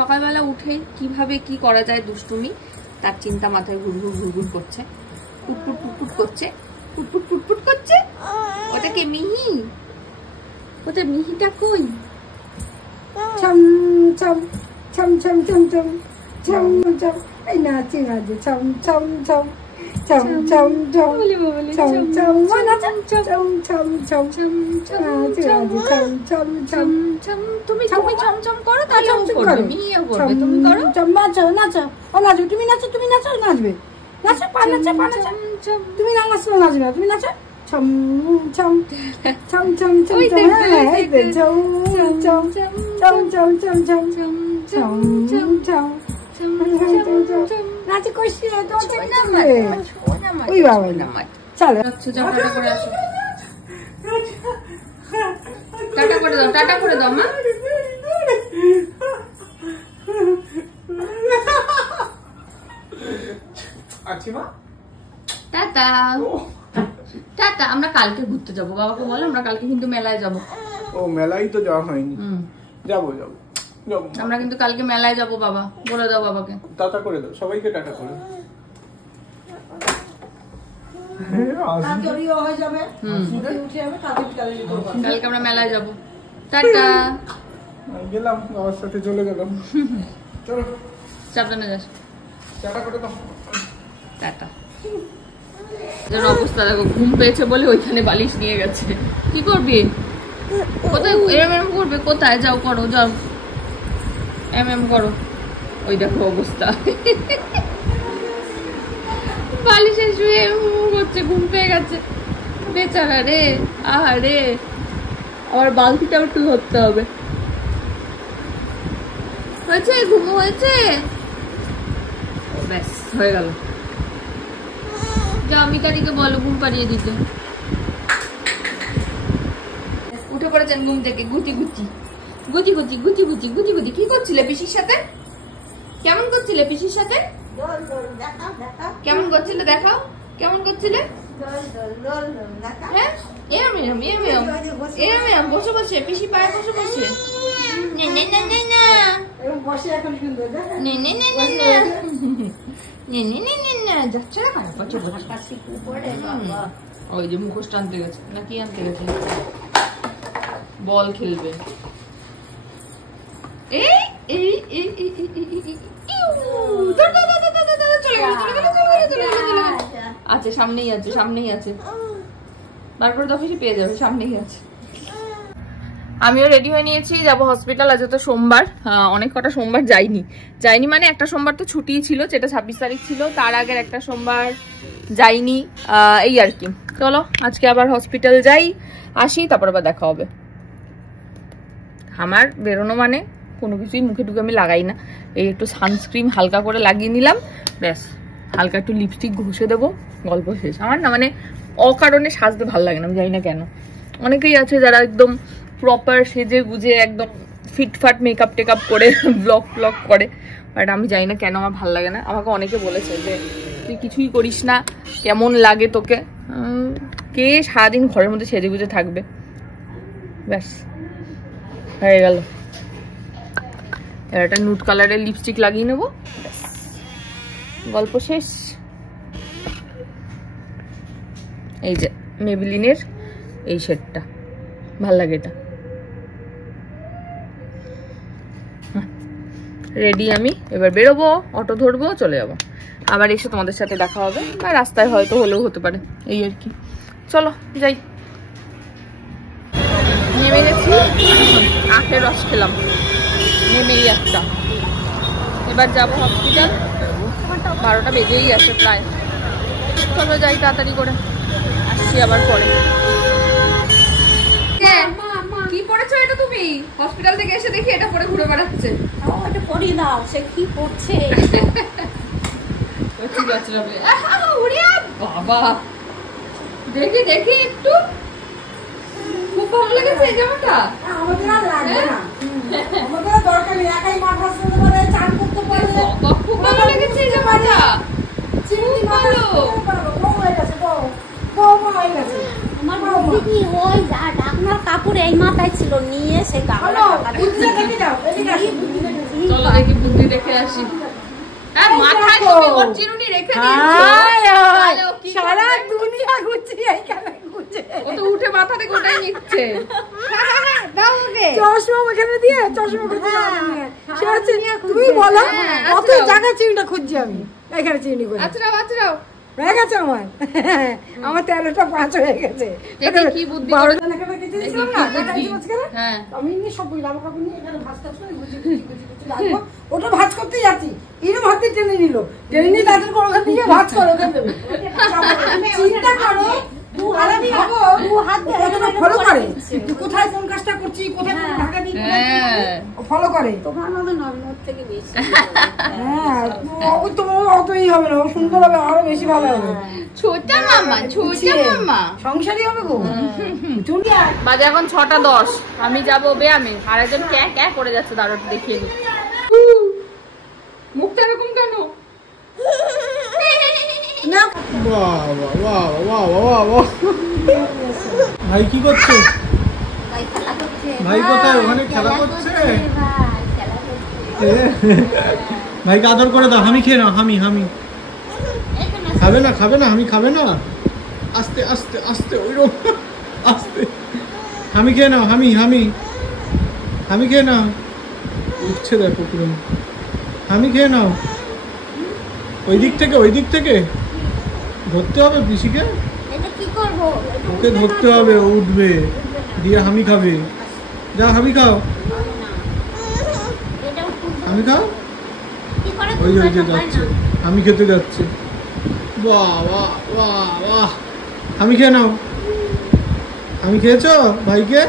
সকালবেলা উঠে কিভাবে কি করা যায় দুষ্টুমি তার চিন্তা মাথায় ঘুরঘুর ঘুরঘুর করছে, পুটপুট পুটপুট করছে, পুটপুট পুটপুট করছে। ওটাকে মিহি, ওটা মিহিটা কই? ছম ছম ছম ছম ছম ছম ছম ছম, এই নাচে নাচে ছম ছম ছম ছম ছম ছম ছম ছম ছম ছম ছম ছম ছম নাচে নাচে ছম ছম ছম ছম। তুমি ছমছম করো, তাহলে ও করবে, মিহিও করবে। তুমি করো, নাচো নাচো, ও নাচবে, তুমি নাচো, তুমি নাচো, নাচবে, নাচো, পা নাচো, পা নাচো, তুমি না নাচলে নাচবে না, তুমি নাচো ছম ছম ছম ছম ছম ছম ছম ছম ছম ছম ছম ছম। নাচে কষি ওই বাবা চলো, টাটা করে দাও, টাটা করে দাও মা। Tata tata. আমরা কালকে ঘুরতে যাবো, বাবাকে বলো আমরা কালকে কিন্তু মেলায় যাবো। ও মেলায় তো যাওয়া হয়নি, যাবো যাবো যাবো। আমরা কিন্তু কালকে মেলায় যাবো, বাবা বলে দাও বাবাকে। টাটা করে দাও, সবাইকে টাটা করে দাও। কালকে আমরা মেলায় যাবো, টাটা। গেলাম, বাবার সাথে চলে গেলাম। চলো সাবধানে যাস, টাটা করে দাও, টাটা। অবস্থা দেখো, ঘুম পেয়েছে বলে ওইখানে বালিশ নিয়ে গেছে। কি করবি? কোথায় এম করবে? কোথায় যাও, করো যাও, এম করো। ওই দেখো অবস্থা, বালিশে শুয়ে করছে, ঘুম পেয়ে গেছে বেচারা রে। আহারে, আবার বালতিটাও একটু ধরতে হবে। হয়েছে, ঘুম হয়েছে, ব্যাস হয়ে গেল। যাও মিতারিকে বলো ঘুম পাড়িয়ে দিতে। উঠে পড়েছেন ঘুম থেকে, গুটি গুটি গুটি গুটি গুটি গুটি গুটি গুটি। কি করছিলে পিসির সাথে? কেমন করছিলে পিসির সাথে? কেমন করছিলে দেখাও, কেমন করছিলে? হ্যাঁ এরম এরম এরম এরম এরম এরম বসে বসে, পিসি পায়ে বসে বসে। যাচ্ছে না কেন? ওই যে মুখোশটা আনতে গেছে, না কি আনতে গেছে? বল খেলবে। আচ্ছা সামনেই আছে, সামনেই আছে, বার করে অফিসে পেয়ে যাবে, সামনেই আছে। আমিও রেডি হয়ে নিয়েছি, যাবো হসপিটাল। আজ তো সোমবার, অনেক কটা সোমবার যাইনি মানে একটা সোমবার তো ছুটি ছিল, যেটা 26 তারিখ ছিল, তার আগের একটা সোমবার যাইনি, এই আর কি। চলো আজকে আবার হসপিটাল যাই, আসি, তারপর আবার দেখা হবে। আমার বেরোনো মানে কোনো কিছুই মুখে টুকে আমি লাগাই না, এই একটু সানস্ক্রিন হালকা করে লাগিয়ে নিলাম, ব্যাস। হালকা একটু লিপস্টিক ঘষে দেবো, গল্প শেষ। আমার না মানে অকারণে সাজতে ভালো লাগে না, আমি জানি না কেন। অনেকেই আছে যারা একদম প্রপার সেজে গুজে একদম ফিটফাট মেকআপ টেকআপ করে ব্লগ ফ্লগ করে, বাট আমি জানি না কেন আমার ভালো লাগে না। আমাকে অনেকে বলেছে যে তুই কিছুই করিস না, কেমন লাগে তোকে? কে সারাদিন ঘরের মধ্যে সেজে গুজে থাকবে? ব্যাস হয়ে গেল। এবার একটা নুড কালারের লিপস্টিক লাগিয়ে নেবো, গল্প শেষ। এই যে মেবিলিনের এই শেডটা ভাল লাগে, এটা রেডি। আমি এবার বেরোবো, অটো ধরবো, চলে যাবো। আবার এসে তোমাদের সাথে দেখা হবে, বা রাস্তায় হয়তো হলেও হতে পারে, এই আর কি। চলো যাই। নেমে গেছি, আখের রস খেলাম নেমেই একটা। এবার যাবো হসপিটাল, 12টা বেজেই গেছে প্রায়। চলো যাই তাড়াতাড়ি করে, আসছি আবার পরে। কি পড়েছো এটা তুমি? হসপিটাল থেকে এসে দেখি এটা পরে ঘুরে বেড়াচ্ছে। এটা পরি দাও, সে কি করছে? বাবা দেখি দেখি একটু, খুব ভালো লেগেছে এই জামাটা। আমাদের আর লাগবে না, আমাদের দরকার নেই, একাই মাথা ধুতে পারে, চান করতে পারে। খুব ভালো লেগেছে এই জামাটা, খুব ভালো। বউ হয়ে গেছে, বউ হয়ে গেছে। আমার বলতে কি ওই যা ঢাকনার কাপড় এই মাথায় ছিল, নিয়ে সে কাপড় দেখে যাও, এদিকে আসো। চলো দেখি বুদ্ধি রেখে আসি। মাথায় তুমি ওর চিরুনি রেখে দিয়েছো। সারা দুনিয়া ঘুরছি এইখানে ঘুরছে। ও তো উঠে মাথা থেকে ওটাই নিচ্ছে। দাও ওকে। চশমা ওখানে দিয়ে চশমা খুঁজে তুমি বলো কত জায়গা চিরুনিটা খুঁজছি আমি। এখানে চিরুনি করে। আচ্ছা হয়ে গেছে আমার 13টা 5 হয়ে গেছে। কি বুদ্ধি আমি সব জামা কাপড় নিয়ে এখানে ভাজ করতে ওটা ভাজ করতে যাচ্ছি এরকম হাতে টেনে নিল টেনে নিয়ে তাদের কোনো ওখান থেকে ভাজ করো ওখান থেকে চিন্তা করো ফলো করে কোথায় কোন কাজটা করছি কোথায় ঢাকা দিচ্ছি ফলো করে তোমার মতো নর্মাল থেকে বেশি। হ্যাঁ তোমার অতই হবে না সুন্দর হবে আরো বেশি ভালো হবে। ছোট মামা সংসারই হবে গো। বাজে এখন 6:10 আমি যাবো ব্যায়ামে আর একজন ক্যা করে যাচ্ছে দাঁড়ো দেখিয়ে নি। মুখটা এরকম কেন? না ভাই কি করছে? ভাই কোথায়? ওখানে খেলা করছে। ভাইকে আদর করে দাও। হামি খেয়ে নাও। হামি খাবে না হামি খাবে না। আস্তে আস্তে আস্তে ওইরকম আস্তে হামি খেয়ে নাও। হামি খেয়ে নাও। উঠছে দেখো পুরো। হামি খেয়ে নাও। ওই দিক থেকে ধরতে হবে পিসিকে। ওকে ধরতে হবে ও উঠবে দিয়ে হামি খাবে। যা হামি খাও। হামি খাও। ওই যে যাচ্ছে হামি খেতে যাচ্ছে। বাহ হামি খেয়ে নাও। হামি খেয়েছো? ভাইকে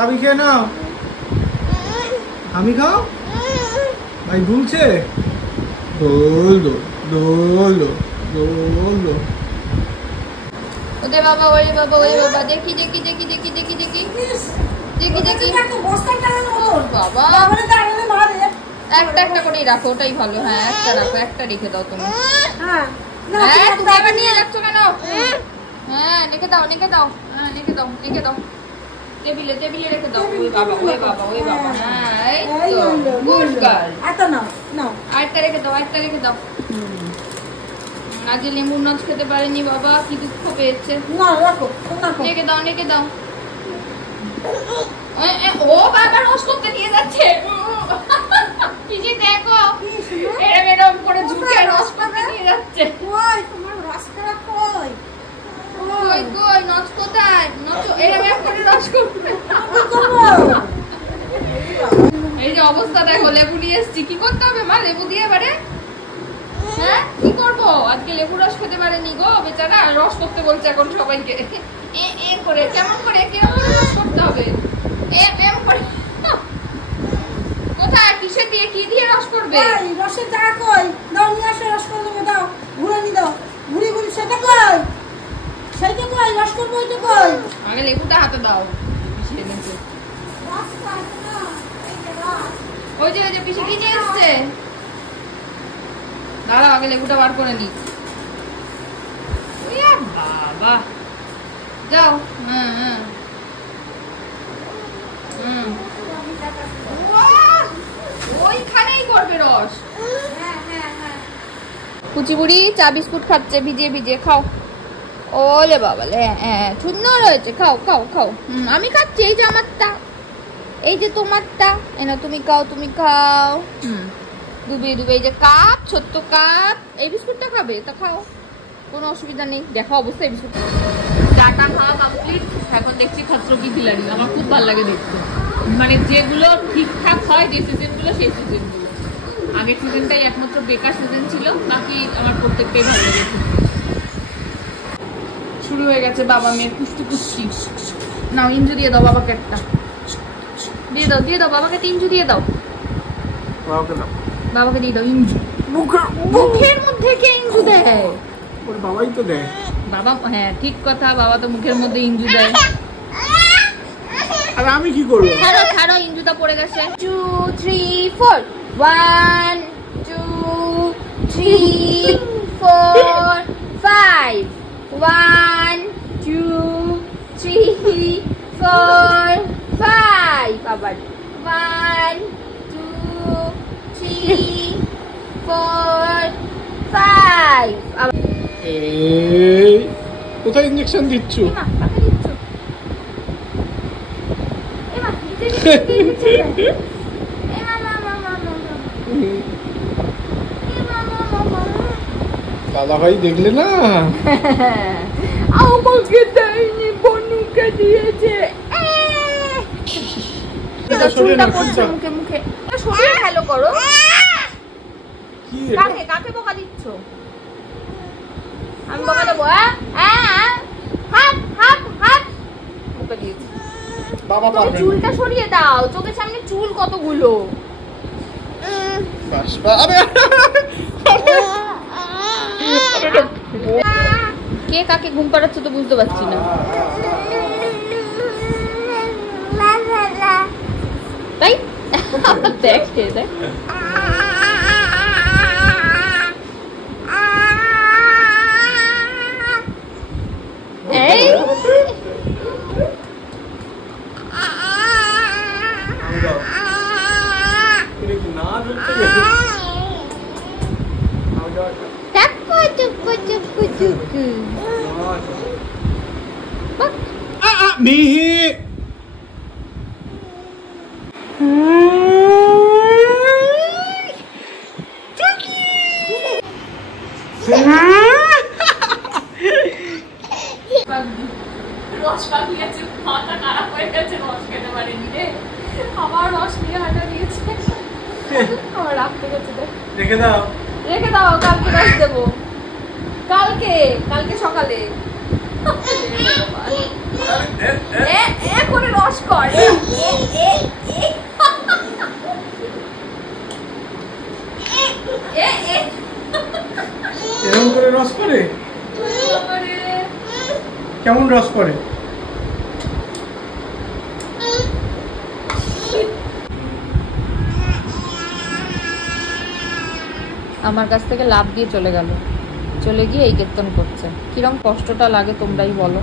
হামি খেয়ে নাও। হামি খাও। ভাই দুলছে। দোল ওরে বাবা দেখি বাবা একটা করেই রাখো ওটাই ভালো। হ্যাঁ একটা রেখে দাও তুমি। তুমি আবার নিয়ে যাচ্ছ কেন? হ্যাঁ রেখে দাও টেবিলে রেখে দাও। ওই বাবা হ্যাঁ গুড গার্ল। আরেকটা রেখে দাও। আজকে লেবুর নাচ খেতে পারেনি বাবা, কি দুঃখ পেয়েছে। রেখে দাও। ও বাবা রস করতে নিয়ে যাচ্ছে। দেখো এরকম করে ঝুঁকে রস করতে নিয়ে যাচ্ছে। কই নাচ কোথায়? এরকম করে রস করতে। এই যে অবস্থা দেখো, লেবু নিয়ে এসছি। কি করতে হবে মা লেবু দিয়ে এবারে? হ্যাঁ কি করবো? আজকে লেবু রস খেতে পারেনি গো বেচারা, রস করতে বলছে এখন সবাইকে। কেমন করে রস করতে হবে? কোথায় কিসে দিয়ে কি দিয়ে রস করবে? রসের জায়গা কই? দাও নিয়ে আসো রস করে দেবো। দাও ঘুরে নি দাও। ঘুরি সেটা কই? সেইটা কই? রস করবো ওইটা কই? আগে লেবুটা হাতে দাও। ওই যে পিসি কি নিয়ে এসছে? দাঁড়াও আগে লেবুটা বার করে নি। বাবা যাও। ওইখানেই করবে রস। কুচিবুড়ি চা বিস্কুট খাচ্ছে ভিজিয়ে খাও। ওলে বাবা সুন্দর হয়েছে। খাও আমি খাচ্ছি। এই যে আমারটা, এই যে তোমারটা। এনা তুমি খাও। ডুবিয়ে এই যে কাপ, ছোট্ট কাপ। এই বিস্কুটটা খাবে তা খাও, কোনো অসুবিধা নেই। দেখো অবশ্যই বিস্কুট চাটা খাওয়া কমপ্লিট। এখন দেখছি খাত্রো কি খিলাড়ি। আমার খুব ভালো লাগে দেখতে, মানে যেগুলো ঠিকঠাক হয় যে সিজনগুলো সেই সিজনগুলো। আগের সিজনটাই একমাত্র বেকার সিজন ছিল, বাকি আমার প্রত্যেকটাই ভালো লেগেছে। শুরু হয়ে গেছে বাবা মেয়ের কুস্তি। নাও ইঞ্জু দিয়ে দাও বাবাকে একটা। দিয়ে দাও বাবাকে 3 ইঞ্জু দিয়ে দাও। বাবাকে দিয়ে দাও ইঞ্জু। মুখের মধ্যে কে ইঞ্জু দেয়? ওর বাবাই তো দেয়। বাবা হ্যাঁ ঠিক কথা, বাবা তো মুখের মধ্যে ইঞ্জু দেয়। আর আমি কি করব? ছাড়ো ইঞ্জুটা পড়ে গেছে। 2 3 4 1 2 3 4 5 1 2 3 4 5 আবার 1 2 লাইফ। এই কোথায় ইনজেকশন দিচ্ছ? দাদা ভাই দেখলে না, আমাকে দেয়নি, বনুকে দিয়েছে। চুলটা পড়ছে মুখে মুখে, শরীর ভালো করো। কাকে কাকে বকা দিচ্ছ? আমি বকা দেবো? হাত হাত হাত বকা দিয়েছি। বাবা পারবে, চুলটা সরিয়ে দাও, চোখের সামনে চুল কতগুলো। কে কাকে ঘুম পাড়াচ্ছে তো বুঝতে পারছি না। তাই দেখ দেখ এই মিহি রস পাখি আছে, মাথা খারাপ হয়ে গেছে, রস খেতে পারেনি রে, আবার রস নিয়ে হাঁটা দিয়েছে। আমার রাখতে গেছে, রেখে দাও, রেখে দাও, কালকে রস দেবো, কালকে কালকে সকালে। করে রস কর, এরকম করে রস করে, কেমন রস করে? আমার কাছ থেকে লাফ দিয়ে চলে গেল, চলে গিয়ে এই কীর্তন করছে। কিরম কষ্টটা লাগে তোমরাই বলো।